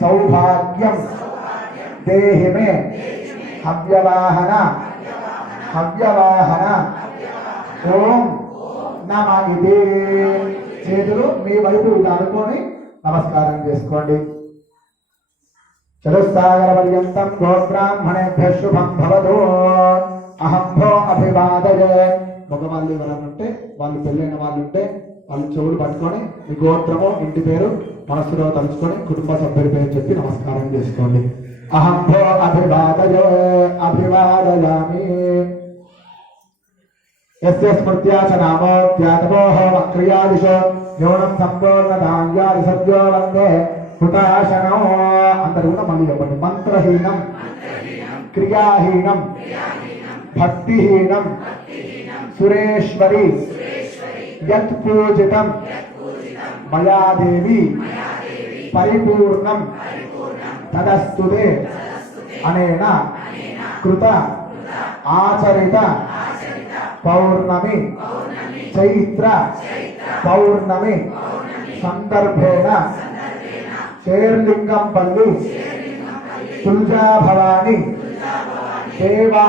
సౌభాగ్యం. దేహి మే హవ్యవాహన. హవ్యవాహన. ఓం నమ ఇది. చేతులు మీ వైపు ఇలా అనుకొని నమస్కారం చేసుకోండి. చతుస్సాగర పర్యంతం గోబ్రాహ్మణేభ్య శుభం భవదు అహం భో అభివాదయ. మగవాళ్ళు ఎవరైనా ఉంటే వాళ్ళు పెళ్ళైన వాళ్ళు ఉంటే వాళ్ళు చెవులు పట్టుకొని మీ గోత్రము ఇంటి పేరు మనస్సులో తలుచుకొని కుటుంబ సభ్యుల పేరు చెప్పి నమస్కారం చేసుకోండి. అహంభో అభివాదయ అభివాదయామి. యస్య స్మృత్యా చ నామోద్యాతమోహ వక్రియాదిశో న్యూనం సద్యో వందే కూడా మళ్ళీ చెప్పండి. మంత్రహీనం క్రియాహీనం భక్తిహీనం సురేశ్వరి యత్ పూజితం మయాదేవి. పరిపూర్ణం. తదస్తుదే అనేన. కృత. ఆచరిత. పౌర్ణమి. చైత్ర. పౌర్ణమి. సందర్భేణ. శేర్లింగంపల్లి. తుల్జా భవాని దేవా